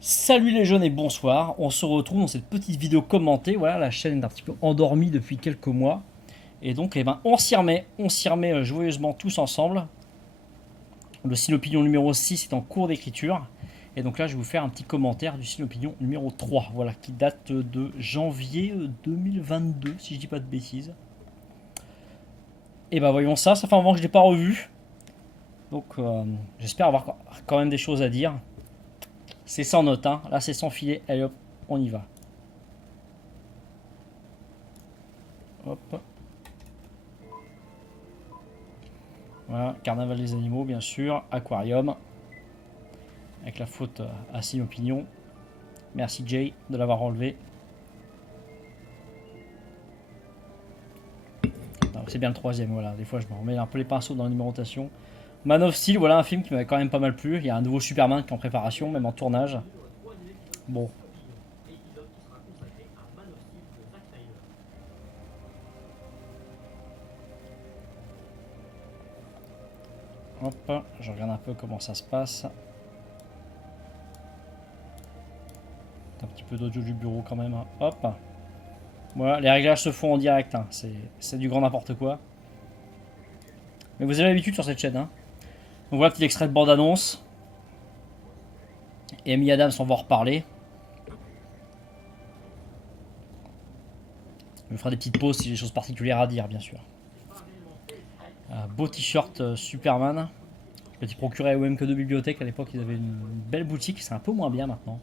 Salut les jeunes et bonsoir, on se retrouve dans cette petite vidéo commentée. Voilà, la chaîne est un petit peu endormie depuis quelques mois. Et donc eh ben, on s'y remet joyeusement tous ensemble. Le Synopinion numéro 6 est en cours d'écriture. Et donc là je vais vous faire un petit commentaire du Synopinion numéro 3, voilà, qui date de janvier 2022, si je dis pas de bêtises. Et ben voyons ça, ça fait un moment que je ne l'ai pas revu. Donc j'espère avoir quand même des choses à dire. C'est sans note, hein. Là c'est sans filet, allez hop, on y va. Hop. Voilà, Carnaval des animaux, bien sûr. Aquarium. Avec la faute à Signe Opinion. Merci Jay de l'avoir enlevé. C'est bien le troisième, voilà. Des fois, je me remets un peu les pinceaux dans la numérotation. Man of Steel, voilà un film qui m'avait quand même pas mal plu. Il y a un nouveau Superman qui est en préparation, même en tournage. Bon. Hop, je regarde un peu comment ça se passe. Un petit peu d'audio du bureau quand même. Hop. Voilà, les réglages se font en direct. Hein. C'est du grand n'importe quoi. Mais vous avez l'habitude sur cette chaîne. Hein. Donc voilà, petit extrait de bande-annonce. Et Amy Adams, on va en reparler. Je me ferai des petites pauses si j'ai des choses particulières à dire, bien sûr. Beau t-shirt Superman. Je m'étais procuré à OMK2 Bibliothèque. À l'époque, ils avaient une belle boutique. C'est un peu moins bien maintenant.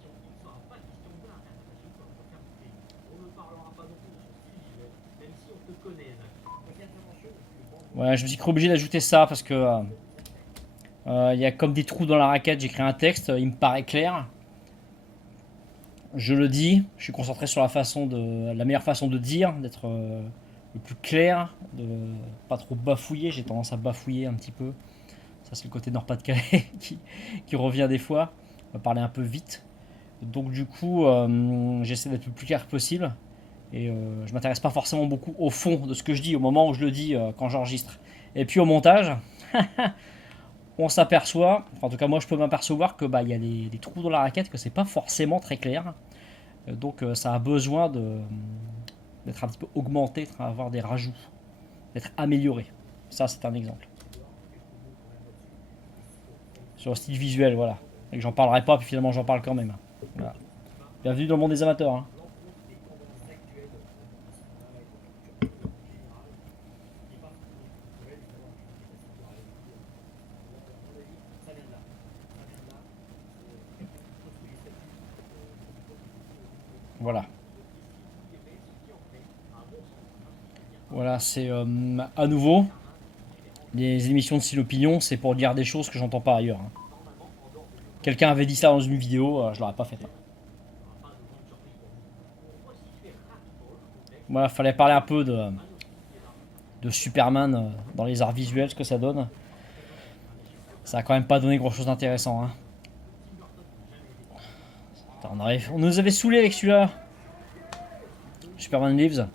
Ouais, je me suis cru obligé d'ajouter ça parce que il y a comme des trous dans la raquette. J'ai créé un texte, il me paraît clair. Je le dis, je suis concentré sur la meilleure façon de dire, d'être le plus clair, de pas trop bafouiller. J'ai tendance à bafouiller un petit peu. Ça, c'est le côté Nord-Pas-de-Calais qui revient des fois. On va parler un peu vite. Donc, du coup, j'essaie d'être le plus clair possible. Et je m'intéresse pas forcément beaucoup au fond de ce que je dis au moment où je le dis quand j'enregistre. Et puis au montage, on s'aperçoit, enfin, en tout cas moi je peux m'apercevoir que bah il y a des trous dans la raquette, que c'est pas forcément très clair. Donc ça a besoin d'être un petit peu augmenté, d'avoir des rajouts, d'être amélioré. Ça c'est un exemple. Sur le style visuel, voilà. Et que j'en parlerai pas, puis finalement j'en parle quand même. Voilà. Bienvenue dans le monde des amateurs. Hein. Voilà. Voilà, c'est à nouveau les émissions de style opinion, c'est pour dire des choses que j'entends pas ailleurs. Hein. Quelqu'un avait dit ça dans une vidéo, je l'aurais pas fait. Hein. Voilà, fallait parler un peu de Superman dans les arts visuels, ce que ça donne. Ça a quand même pas donné grand chose d'intéressant. Hein. On nous avait saoulé avec celui-là. Superman Lives.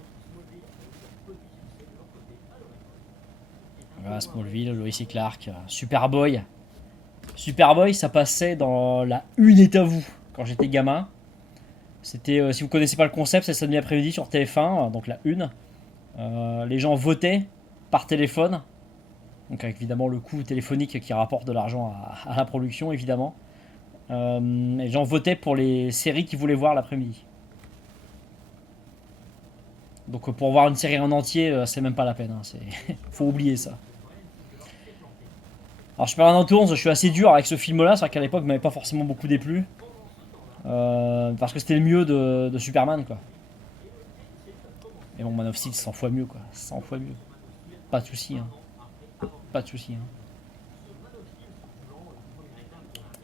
Voilà, Smallville, Lois et Clark, Superboy. Superboy, ça passait dans la une est à vous quand j'étais gamin. C'était, si vous connaissez pas le concept, c'est samedi après-midi sur TF1, donc la une. Les gens votaient par téléphone, donc avec évidemment le coût téléphonique qui rapporte de l'argent à la production, évidemment. Les gens votaient pour les séries qu'ils voulaient voir l'après-midi. Donc pour voir une série en entier, c'est même pas la peine. Hein, faut oublier ça. Alors Superman Returns, je suis assez dur avec ce film-là, c'est vrai qu'à l'époque, il m'avait pas forcément beaucoup déplu. Parce que c'était le mieux de Superman, quoi. Et bon, Man of Steel, 100 fois mieux, quoi. 100 fois mieux. Pas de soucis, hein. Pas de soucis, hein.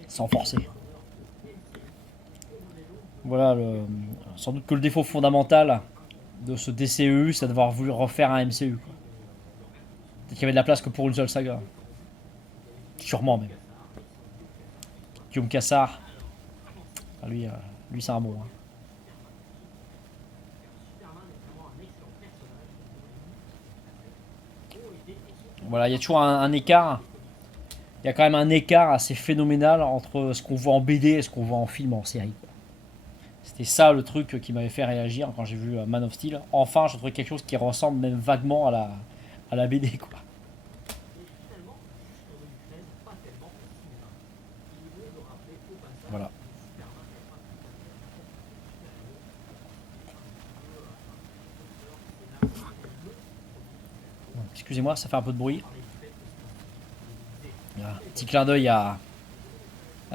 Sans forcer. Voilà, sans doute que le défaut fondamental de ce DCEU, c'est d'avoir voulu refaire un MCU. Peut-être qu'il y avait de la place que pour une seule saga. Sûrement même. Guillaume Cassard, ah, lui c'est un bon. Hein. Voilà, il y a toujours un écart. il y a quand même un écart assez phénoménal entre ce qu'on voit en BD et ce qu'on voit en film, en série, quoi. C'était ça le truc qui m'avait fait réagir quand j'ai vu Man of Steel. Enfin, je trouvais quelque chose qui ressemble même vaguement à la BD, quoi. Voilà. Excusez-moi, ça fait un peu de bruit. Voilà. Petit clin d'œil à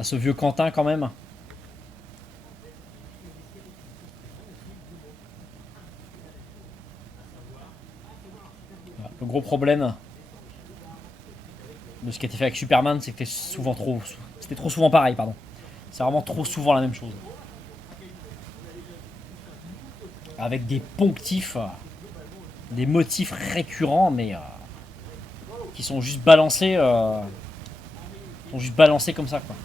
ce vieux Quentin quand même. Voilà. Le gros problème de ce qui a été fait avec Superman, c'est que c'était trop souvent pareil, pardon. C'est vraiment trop souvent la même chose. Avec des ponctifs, des motifs récurrents, mais qui sont juste balancés comme ça, quoi.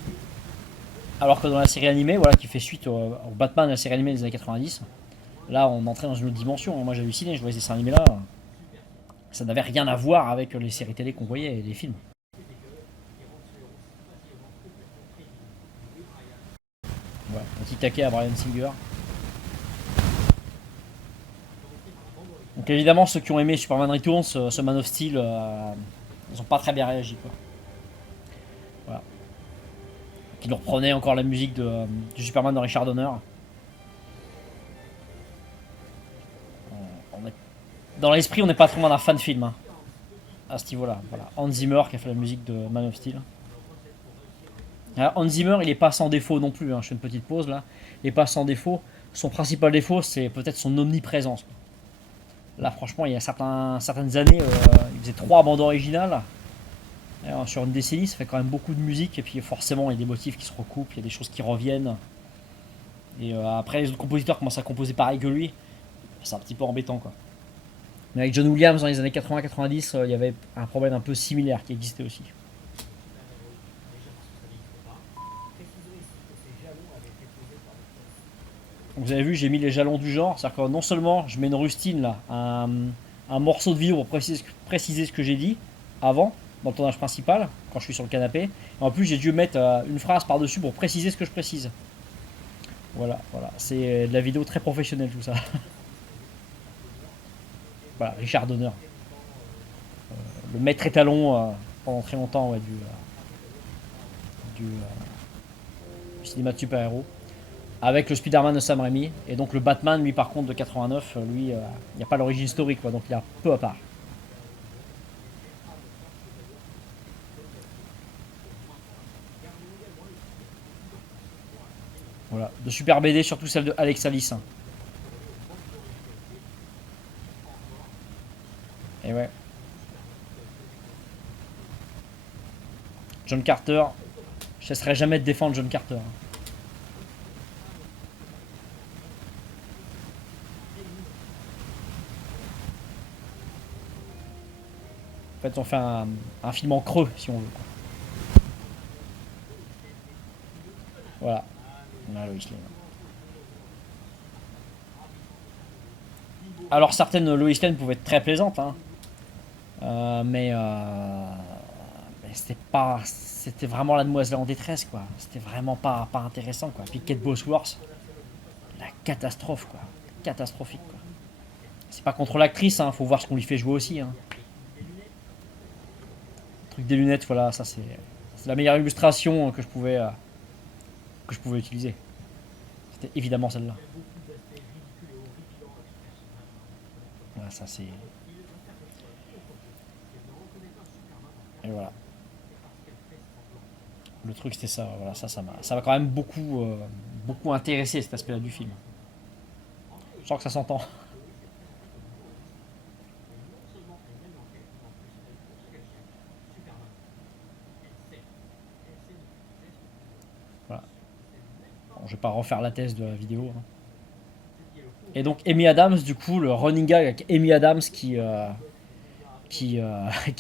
Alors que dans la série animée, voilà, qui fait suite au Batman de la série animée des années 90, là on entrait dans une autre dimension. Moi j'ai halluciné, je voyais ces dessins animés là, ça n'avait rien à voir avec les séries télé qu'on voyait et les films. Voilà, un petit taquet à Bryan Singer. Donc évidemment ceux qui ont aimé Superman Returns, ce Man of Steel, ils ont pas très bien réagi, quoi. Voilà. Qui nous reprenait encore la musique du Superman de Richard Donner. On est... Dans l'esprit, on n'est pas trop loin d'un fan film, hein, à ce niveau-là. Voilà. Hans Zimmer qui a fait la musique de Man of Steel. Alors, Hans Zimmer, il est pas sans défaut non plus, hein. Je fais une petite pause là. Il est pas sans défaut. Son principal défaut, c'est peut-être son omniprésence. Là, franchement, il y a certaines années, il faisait 3 bandes originales. Alors, sur une décennie, ça fait quand même beaucoup de musique. Et puis, forcément, il y a des motifs qui se recoupent, il y a des choses qui reviennent. Et après, les autres compositeurs commencent à composer pareil que lui. C'est un petit peu embêtant, quoi. Mais avec John Williams dans les années 80-90, il y avait un problème un peu similaire qui existait aussi. Vous avez vu, j'ai mis les jalons du genre. C'est-à-dire que non seulement je mets une rustine là, un morceau de vidéo pour préciser ce que j'ai dit avant, dans le tournage principal, quand je suis sur le canapé. Et en plus, j'ai dû mettre une phrase par-dessus pour préciser ce que je précise. Voilà, voilà. C'est de la vidéo très professionnelle tout ça. Voilà, Richard Donner. Le maître étalon pendant très longtemps, ouais, du cinéma de super-héros. Avec le Spider-Man de Sam Raimi. Et donc le Batman, lui, par contre, de 89, lui, il n'y a pas l'origine historique, quoi, donc il est un peu à part. Voilà. De super BD, surtout celle de Alex Alice, hein. Et ouais. John Carter. Je ne cesserai jamais de défendre John Carter, hein. En fait, on fait un film en creux, si on veut. Voilà. On a Lois Lane. Alors, certaines Lois Lane pouvaient être très plaisantes, hein. Mais c'était pas. C'était vraiment la demoiselle en détresse, quoi. C'était vraiment pas intéressant, quoi. Puis Kate Bosworth, la catastrophe, quoi. Catastrophique, quoi. C'est pas contre l'actrice, hein. Faut voir ce qu'on lui fait jouer aussi, hein. Le truc des lunettes, voilà, ça c'est la meilleure illustration que je pouvais utiliser. C'était évidemment celle-là. Voilà, ça c'est. Et voilà. Le truc c'était ça. Voilà, ça m'a quand même beaucoup intéressé cet aspect-là du film. Je sens que ça s'entend. Voilà. Bon, je vais pas refaire la thèse de la vidéo, hein. Et donc Amy Adams, du coup, le running gag avec Amy Adams qui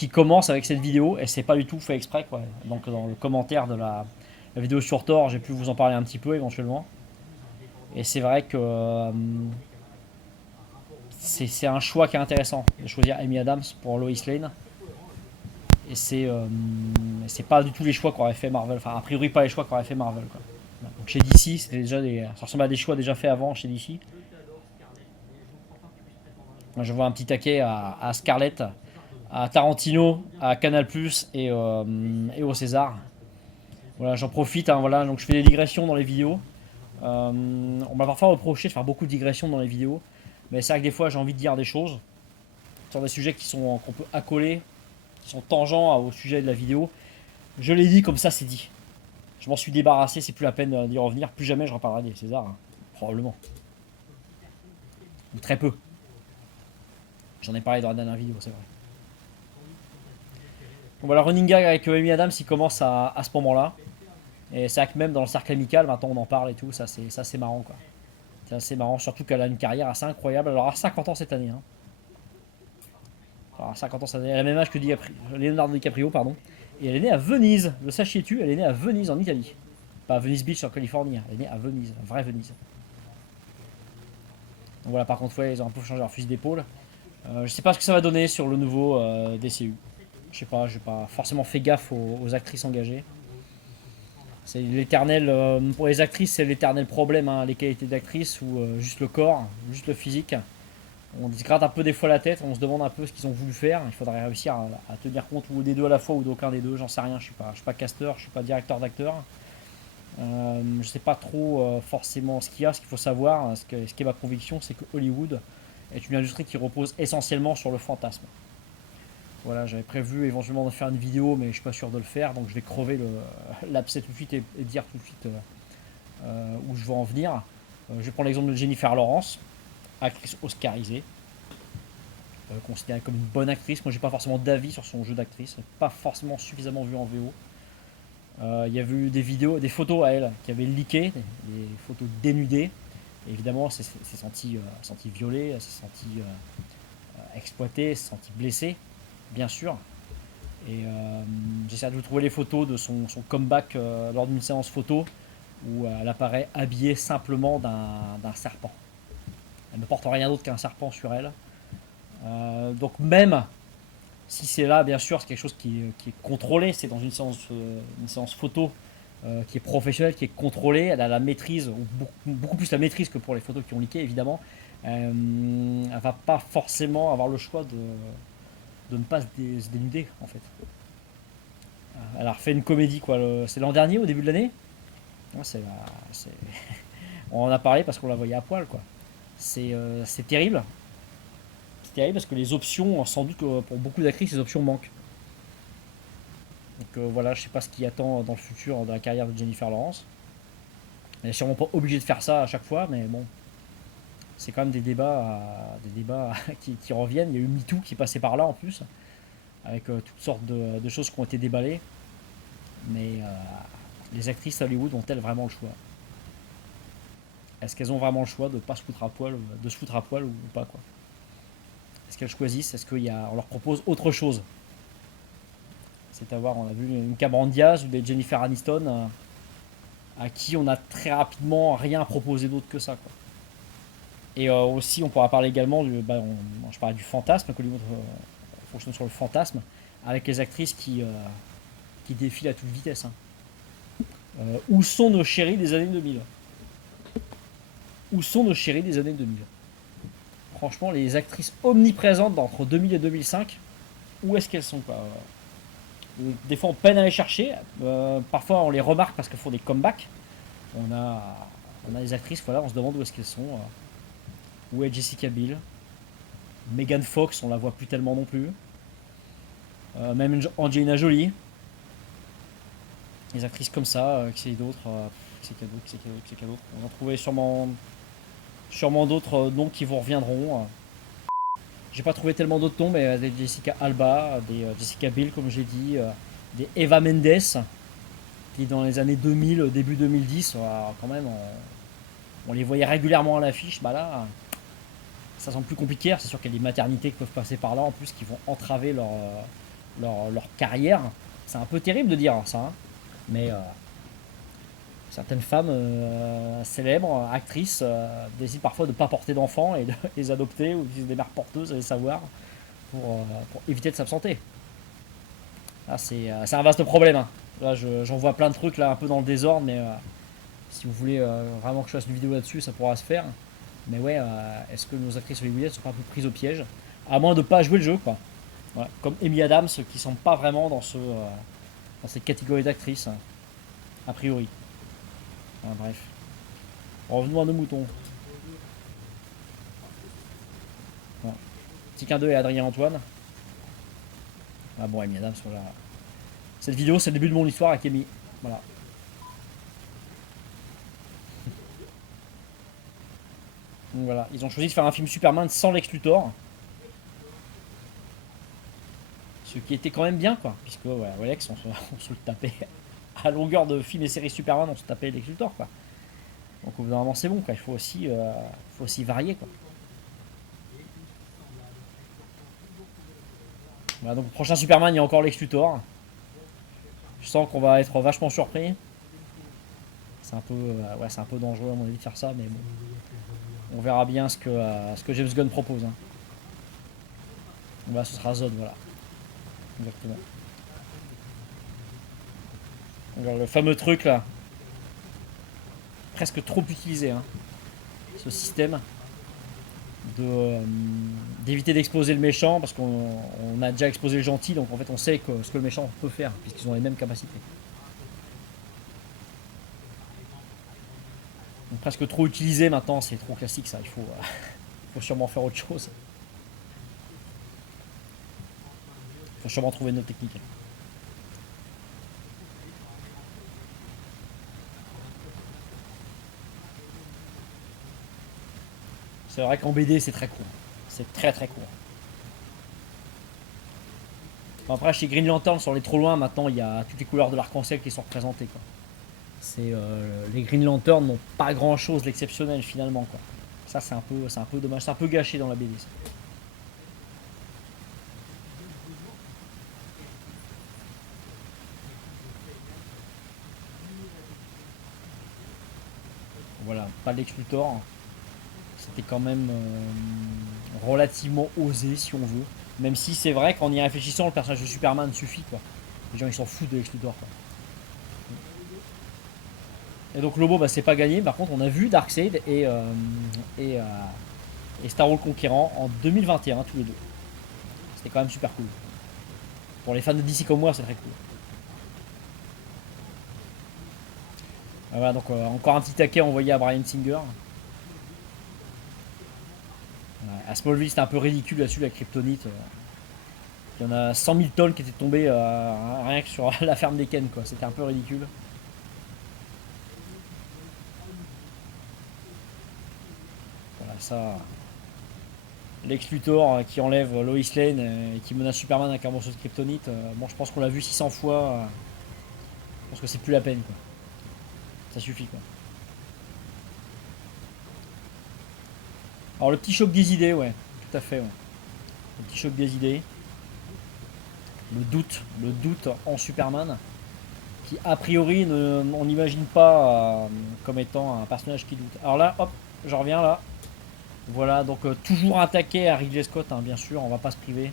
commence avec cette vidéo et c'est pas du tout fait exprès, quoi. Donc dans le commentaire de la vidéo sur Thor, j'ai pu vous en parler un petit peu éventuellement. Et c'est vrai que c'est un choix qui est intéressant de choisir Amy Adams pour Lois Lane. Et c'est pas du tout les choix qu'aurait fait Marvel. Enfin, a priori, pas les choix qu'aurait fait Marvel, quoi. Donc chez DC, c'était déjà ça ressemble à des choix déjà faits avant chez DC. Moi, je vois un petit taquet à Scarlett, à Tarantino, à Canal+, et au César. Voilà, j'en profite, hein, voilà, donc je fais des digressions dans les vidéos. On m'a parfois reproché de faire beaucoup de digressions dans les vidéos, mais c'est vrai que des fois j'ai envie de dire des choses sur des sujets qu'on peut accoler, qui sont tangents au sujet de la vidéo. Je l'ai dit comme ça, c'est dit. Je m'en suis débarrassé, c'est plus la peine d'y revenir. Plus jamais je reparlerai des Césars, hein, probablement. Ou très peu. J'en ai parlé dans la dernière vidéo, c'est vrai. Donc voilà, running gag avec Amy Adams, il commence à ce moment-là. Et c'est vrai que même dans le cercle amical, maintenant on en parle et tout, ça c'est marrant, quoi. C'est assez marrant, surtout qu'elle a une carrière assez incroyable. Alors à 50 ans cette année, hein. Alors à 50 ans cette année, elle a le même âge que Leonardo DiCaprio, pardon. Et elle est née à Venise, le sachiez-tu, elle est née à Venise en Italie. Pas à Venice Beach en Californie, elle est née à Venise, vraie Venise. Donc voilà, par contre, ouais, ils ont un peu changé leur fusil d'épaule. Je sais pas ce que ça va donner sur le nouveau DCU. Je sais pas, j'ai pas forcément fait gaffe aux actrices engagées. C'est l'éternel, pour les actrices, c'est l'éternel problème, hein, les qualités d'actrice ou juste le corps, juste le physique. On se gratte un peu des fois la tête, on se demande un peu ce qu'ils ont voulu faire. Il faudrait réussir à tenir compte ou des deux à la fois ou d'aucun des deux, j'en sais rien. Je suis pas casteur, je suis pas directeur d'acteur. Je sais pas trop forcément ce qu'il y a. Ce qu'il faut savoir, ce qui est ma conviction, c'est que Hollywood est une industrie qui repose essentiellement sur le fantasme. Voilà, j'avais prévu éventuellement de faire une vidéo, mais je suis pas sûr de le faire, donc je vais crever l'abcès tout de suite et dire tout de suite où je veux en venir. Je vais prendre l'exemple de Jennifer Lawrence, actrice oscarisée, considérée comme une bonne actrice. Moi, j'ai pas forcément d'avis sur son jeu d'actrice, pas forcément suffisamment vu en VO. Il y avait eu des vidéos, des photos à elle qui avaient leaké, des photos dénudées. Et évidemment, elle s'est sentie violée, elle s'est sentie exploitée, elle s'est sentie blessée, bien sûr. Et j'essaie de vous trouver les photos de son comeback lors d'une séance photo où elle apparaît habillée simplement d'un serpent. Elle ne porte rien d'autre qu'un serpent sur elle. Donc même si c'est là, bien sûr, c'est quelque chose qui est contrôlé, c'est dans une séance photo qui est professionnelle, qui est contrôlée, elle a la maîtrise, ou beaucoup plus la maîtrise que pour les photos qui ont leaké, évidemment. Elle va pas forcément avoir le choix de ne pas se dénuder, en fait. Elle a refait une comédie, quoi. C'est l'an dernier, au début de l'année. Ouais, on en a parlé parce qu'on la voyait à poil, quoi. C'est terrible. C'est terrible parce que les options, sans doute pour beaucoup d'actrices, les options manquent. Donc voilà, je sais pas ce qui attend dans le futur de la carrière de Jennifer Lawrence. Elle est sûrement pas obligée de faire ça à chaque fois, mais bon, c'est quand même des débats qui reviennent. Il y a eu MeToo qui passait par là en plus, avec toutes sortes de choses qui ont été déballées. Mais les actrices à Hollywood ont-elles vraiment le choix? Est-ce qu'elles ont vraiment le choix de pas se foutre à poil, de se foutre à poil ou pas, quoi? Est-ce qu'elles choisissent? Est-ce qu'on leur propose autre chose? C'est à voir, on a vu une Cameron Diaz ou des Jennifer Aniston à qui on a très rapidement rien proposé d'autre que ça, quoi. Et aussi, on pourra parler également je parlais du fantasme, que Hollywood fonctionne sur le fantasme, avec les actrices qui défilent à toute vitesse, hein. Où sont nos chéris des années 2000? Où sont nos chéris des années 2000? Franchement, les actrices omniprésentes entre 2000 et 2005, où est-ce qu'elles sont, quoi? Des fois, on peine à les chercher. Parfois, on les remarque parce qu'elles font des comebacks. On a des actrices, voilà, on se demande où est-ce qu'elles sont. Où est Jessica Biel? Megan Fox, on la voit plus tellement non plus. Même Angelina Jolie. Les actrices comme ça, qui c'est d'autres, qui c'est qu'il d'autres. On va trouver sûrement d'autres noms qui vous reviendront. J'ai pas trouvé tellement d'autres noms, mais des Jessica Alba, des Jessica Biel, comme j'ai dit, des Eva Mendes, qui dans les années 2000, début 2010, quand même, on les voyait régulièrement à l'affiche. Bah là, ça semble plus compliqué. C'est sûr qu'il y a des maternités qui peuvent passer par là, en plus, qui vont entraver leur carrière. C'est un peu terrible de dire ça, hein. Mais certaines femmes célèbres, actrices, décident parfois de ne pas porter d'enfants et de les adopter ou d'utiliser des mères porteuses, à les savoir, pour éviter de s'absenter. Ah, c'est un vaste problème, hein. Là, j'en vois plein de trucs là, un peu dans le désordre, mais si vous voulez vraiment que je fasse une vidéo là-dessus, ça pourra se faire. Mais ouais, est-ce que nos actrices hollywoodiennes sont pas un peu prises au piège? À moins de pas jouer le jeu, quoi. Voilà. Comme Amy Adams, qui sont pas vraiment dans cette catégorie d'actrices, a priori. Enfin, bref. Revenons à nos moutons. Voilà. Petit clin d'œil à Adrien Antoine. Ah bon, Amy Adams, voilà. Cette vidéo, c'est le début de mon histoire avec Amy. Voilà. Donc voilà, ils ont choisi de faire un film Superman sans Lex Luthor. Ce qui était quand même bien, quoi. Puisque, ouais, Lex, on se le tapait. À longueur de films et séries Superman, on se tapait Lex Luthor, quoi. Donc au bout d'un moment, c'est bon, quoi. Faut aussi varier, quoi. Voilà, donc prochain Superman, il y a encore Lex Luthor. Je sens qu'on va être vachement surpris. Ouais, c'est un peu dangereux à mon avis de faire ça, mais bon. On verra bien ce que James Gunn propose, hein. Voilà, ce sera Zod, voilà. Exactement. Alors, le fameux truc là, presque trop utilisé, hein, ce système d'éviter d'exposer le méchant parce qu'on a déjà exposé le gentil, donc en fait on sait ce que le méchant peut faire puisqu'ils ont les mêmes capacités. Donc, presque trop utilisé maintenant, c'est trop classique ça, faut sûrement faire autre chose. Il faut sûrement trouver une autre technique. C'est vrai qu'en BD c'est très court. C'est très très court. Après chez Green Lantern, sur les trop loin, maintenant il y a toutes les couleurs de l'arc-en-ciel qui sont représentées, quoi. Les Green Lantern n'ont pas grand chose d'exceptionnel finalement, quoi. Ça c'est un peu dommage, c'est un peu gâché dans la BD, ça. Voilà, pas Lex Luthor. C'était quand même relativement osé si on veut. Même si c'est vrai qu'en y réfléchissant, le personnage de Superman suffit, quoi. Les gens ils s'en foutent de Lex Luthor, quoi. Et donc Lobo, bah, c'est pas gagné. Par contre, on a vu Darkseid et, euh, et Starhawk Conquérant en 2021, tous les deux. C'était quand même super cool. Pour les fans de DC comme moi, c'est très cool. Voilà, donc encore un petit taquet envoyé à Bryan Singer. À Smallville, c'était un peu ridicule là-dessus, la kryptonite. Il y en a 100 000 tonnes qui étaient tombées rien que sur la ferme des Ken, quoi. C'était un peu ridicule. Voilà, ça. Lex Luthor qui enlève Lois Lane et qui menace Superman avec un morceau de kryptonite. Bon, je pense qu'on l'a vu 600 fois. Je pense que c'est plus la peine, quoi. Ça suffit, quoi. Alors, le petit choc des idées, ouais. Tout à fait, ouais. Le petit choc des idées. Le doute en Superman. Qui, a priori, on n'imagine pas comme étant un personnage qui doute. Alors là, hop, je reviens là. Voilà, donc toujours un taquet à Ridley Scott, hein, bien sûr, on va pas se priver.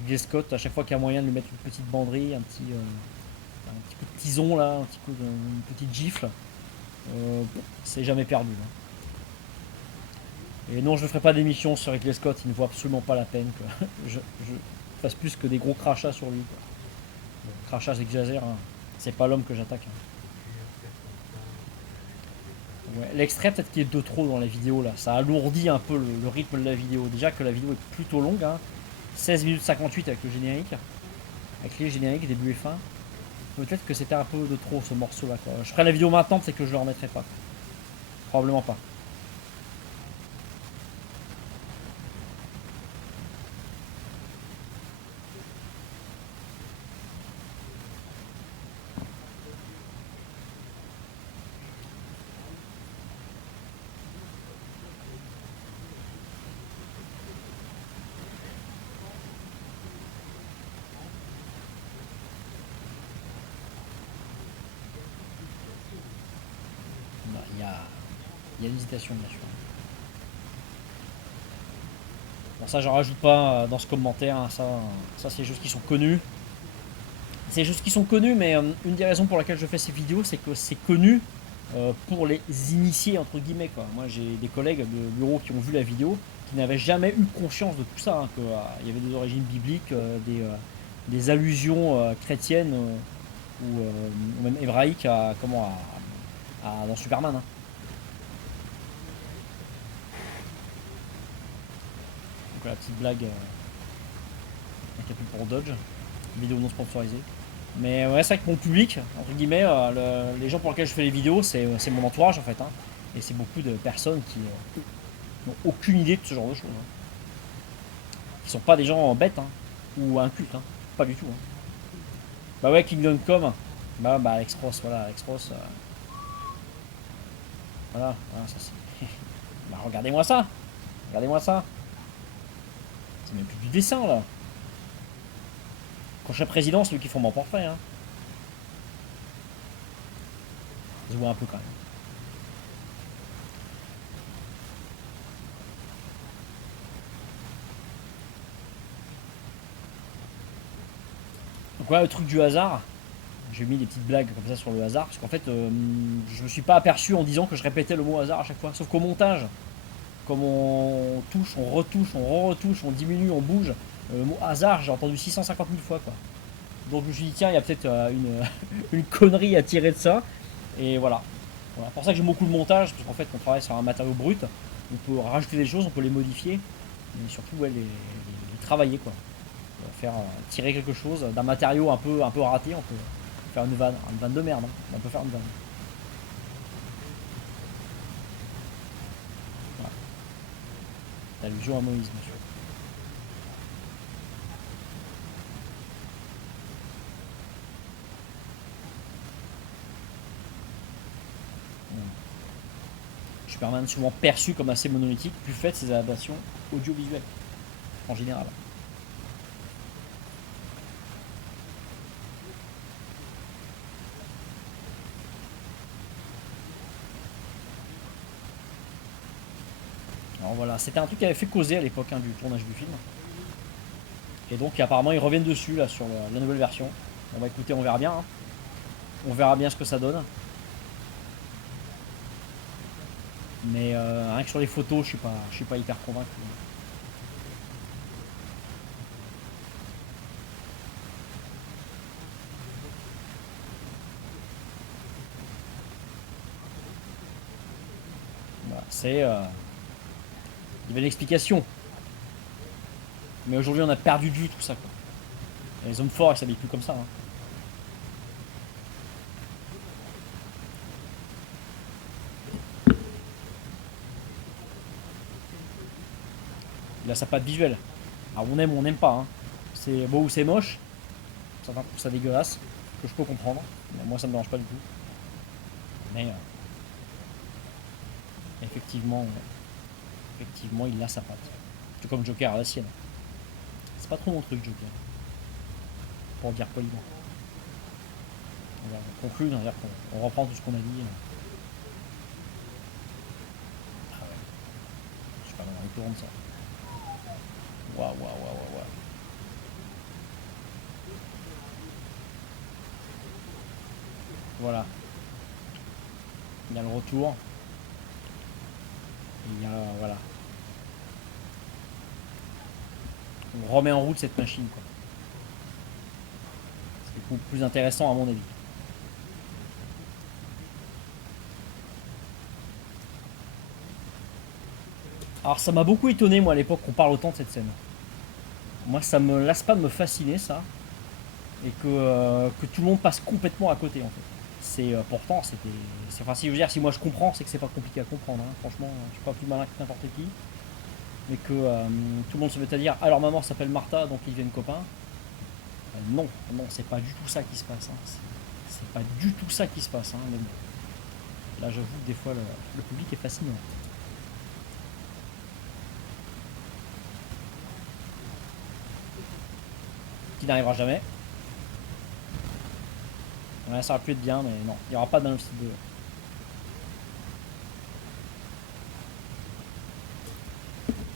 Ridley Scott, à chaque fois qu'il y a moyen de lui mettre une petite banderie, un petit coup de tison là, une petite gifle, c'est jamais perdu, hein. Et non, je ne ferai pas d'émission sur Ridley Scott, il ne vaut absolument pas la peine que je fasse plus que des gros crachats sur lui, quoi. Bon, crachats, j'exagère, hein. C'est pas l'homme que j'attaque, hein. Ouais, l'extrait peut-être qu'il est de trop dans la vidéo là, ça alourdit un peu le rythme de la vidéo. Déjà que la vidéo est plutôt longue, hein. 16 minutes 58 avec le générique, avec les génériques début et fin. Peut-être que c'était un peu de trop ce morceau là, quoi. Je ferai la vidéo maintenant, c'est que je le remettrai pas. Probablement pas. Bah, il y a une hésitation bien sûr. Bon, ça j'en rajoute pas dans ce commentaire, hein. Ça c'est des choses qui sont connues. C'est des choses qui sont connues, mais une des raisons pour laquelle je fais ces vidéos, c'est que c'est connu pour les initiés, entre guillemets, quoi. Moi, j'ai des collègues de bureau qui ont vu la vidéo, qui n'avaient jamais eu conscience de tout ça, hein, qu'il y avait des origines bibliques, des allusions chrétiennes ou même hébraïques dans Superman, hein. Donc la petite blague un peu pour Dodge, vidéo non sponsorisée. Mais ouais, c'est vrai que mon public, entre guillemets, les gens pour lesquels je fais les vidéos, c'est mon entourage en fait, hein. Et c'est beaucoup de personnes qui n'ont aucune idée de ce genre de choses, hein. Qui sont pas des gens bêtes, hein, ou incultes, hein. Pas du tout, hein. Bah ouais, Kingdom Come, bah Alex Ross, voilà, Alex Ross, voilà, ça c'est. Bah regardez-moi ça, regardez-moi ça. C'est même plus du dessin là. Prochain président, c'est eux qui font mon portrait, hein. Ça se voit un peu quand même. Donc ouais, le truc du hasard, j'ai mis des petites blagues comme ça sur le hasard, parce qu'en fait, je me suis pas aperçu en disant que je répétais le mot hasard à chaque fois. Sauf qu'au montage, comme on touche, on retouche, on retouche, on diminue, on bouge, le mot hasard, j'ai entendu 650 000 fois, quoi. Donc je me suis dit, tiens, il y a peut-être une connerie à tirer de ça. Et voilà. Voilà. Pour ça que j'aime beaucoup le montage, parce qu'en fait, on travaille sur un matériau brut, on peut rajouter des choses, on peut les modifier, mais surtout, ouais, les travailler, quoi. Faire tirer quelque chose d'un matériau un peu raté, on peut faire une vanne de merde, hein. On peut faire une vanne. Voilà. Allusion à Moïse, monsieur. Superman souvent perçu comme assez monolithique, du fait de ses adaptations audiovisuelles, en général. Alors voilà, c'était un truc qui avait fait causer à l'époque, hein, du tournage du film. Et donc apparemment ils reviennent dessus là sur la nouvelle version. On va écouter, on verra bien, hein. On verra bien ce que ça donne. Mais rien que sur les photos, je suis pas hyper convaincu. Voilà, il y avait une explication. Mais aujourd'hui on a perdu de vue tout ça, quoi. Et les hommes forts ils s'habillent plus comme ça, hein. Il a sa patte visuelle. Alors on aime ou on n'aime pas, hein. C'est beau ou c'est moche. Certains trouvent ça dégueulasse, que je peux comprendre. Mais moi ça me dérange pas du tout. Mais effectivement, effectivement il a sa patte. C'est comme Joker à la sienne. C'est pas trop mon truc Joker. Pour dire poliment. On va conclure, c'est-à-dire qu'on reprend tout ce qu'on a dit. Ah ouais, je suis pas dans les courants de ça. Waouh, waouh, waouh, waouh. Voilà. Il y a le retour. Il y a. Voilà. On remet en route cette machine, quoi. C'est beaucoup plus intéressant à mon avis. Alors ça m'a beaucoup étonné moi à l'époque qu'on parle autant de cette scène. Moi ça me lasse pas de me fasciner ça. Et que tout le monde passe complètement à côté en fait. C'est pourtant c'était. Enfin si je veux dire si moi je comprends c'est que c'est pas compliqué à comprendre, hein. Franchement je suis pas plus malin que n'importe qui. Mais que tout le monde se met à dire alors maman s'appelle Martha donc ils deviennent copains. Non, non, c'est pas du tout ça qui se passe, hein. C'est pas du tout ça qui se passe, hein. Mais bon. Là j'avoue que des fois le public est fascinant. Qui n'arrivera jamais. Ouais, ça aurait pu être bien, mais non, il n'y aura pas de Man of Steel 2.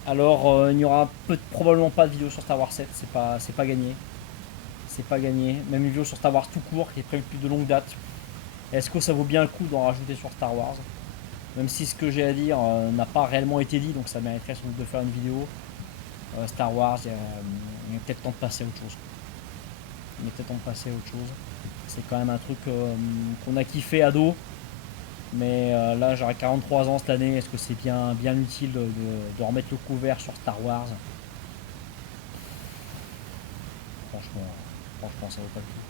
Alors, il n'y aura probablement pas de vidéo sur Star Wars 7, c'est pas gagné. c'est pas gagné. Même une vidéo sur Star Wars tout court qui est prévue depuis de longue date. Est-ce que ça vaut bien le coup d'en rajouter sur Star Wars? Même si ce que j'ai à dire n'a pas réellement été dit, donc ça mériterait sans doute de faire une vidéo. Star Wars, il y a peut-être temps de passer à autre chose. Il est peut-être temps de passer à autre chose. C'est quand même un truc qu'on a kiffé ado. Mais là, j'aurai 43 ans cette année. Est-ce que c'est bien utile de remettre le couvert sur Star Wars? Franchement, ça vaut pas le coup.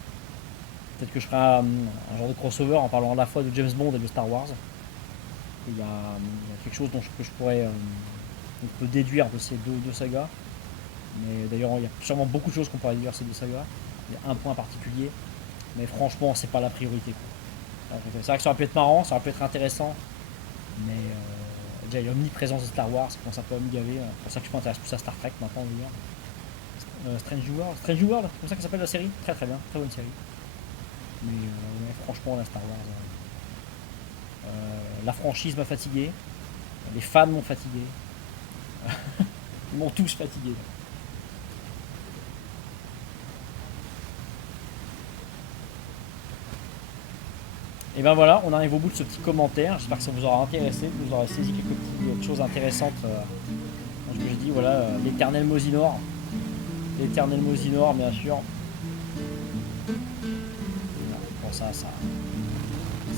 Peut-être que je ferai un genre de crossover en parlant à la fois de James Bond et de Star Wars. Il y a quelque chose que je pourrais on peut déduire de ces deux sagas. Mais d'ailleurs, il y a sûrement beaucoup de choses qu'on pourrait déduire de ces deux sagas. Il y a un point particulier. Mais franchement, c'est pas la priorité. C'est vrai que ça aurait pu être marrant, ça aurait pu être intéressant. Mais déjà, il y a l'omniprésence de Star Wars, ça commence un peu à me gaver. C'est pour ça que je m'intéresse plus à Star Trek maintenant, d'ailleurs. Strange World, c'est comme ça que s'appelle la série. Très très bien, très bonne série. Mais franchement, la Star Wars, la franchise m'a fatigué. Les fans m'ont fatigué. Ils m'ont tous fatigué. Et ben voilà, on arrive au bout de ce petit commentaire. J'espère que ça vous aura intéressé, que vous aurez saisi quelques petites choses intéressantes. Ce que j'ai dit, voilà, l'éternel Mosinor. L'éternel Mosinor, bien sûr. Bon, ça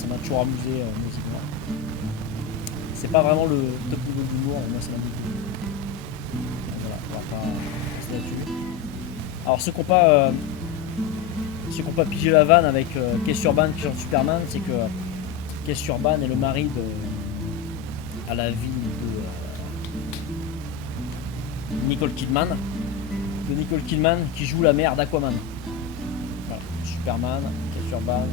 m'a toujours amusé, Mosinor. C'est pas vraiment le top niveau de l'humour, moi ça m'a beaucoup. Voilà, on va pas rester là-dessus. Alors ceux qui n'ont pas pigé la vanne avec Kess Urban qui chante Superman, c'est que Kess Urban est le mari à la vie de Nicole Kidman. De Nicole Kidman qui joue la mère d'Aquaman. Voilà, Superman, Kess Urban,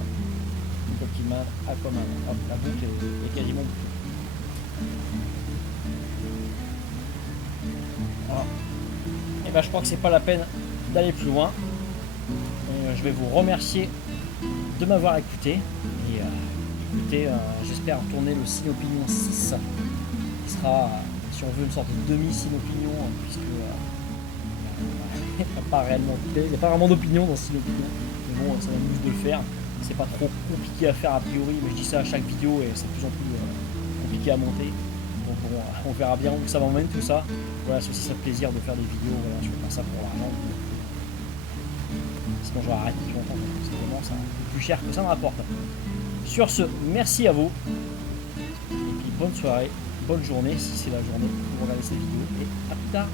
Nicole Kidman, Aquaman. Hop, la boucle est quasiment bouclée. Alors, et ben je crois que c'est pas la peine d'aller plus loin. Je vais vous remercier de m'avoir écouté. Et écoutez, j'espère tourner le Ciné Opinion 6, qui sera, si on veut, une sorte de demi-Ciné Opinion, puisque il n'y a pas vraiment d'opinion dans Ciné Opinion. Mais bon, ça m'amuse de le faire. C'est pas trop compliqué à faire a priori, mais je dis ça à chaque vidéo et c'est de plus en plus compliqué à monter. Donc bon, on verra bien où ça m'emmène tout ça. Voilà, c'est aussi ça le plaisir de faire des vidéos. Voilà, je fais pas ça pour l'argent. Sinon je vais arrêter depuis longtemps, parce que vraiment ça coûte plus cher que ça me rapporte. Sur ce, merci à vous. Et puis bonne soirée, bonne journée si c'est la journée où vous regardez cette vidéo. Et à plus tard.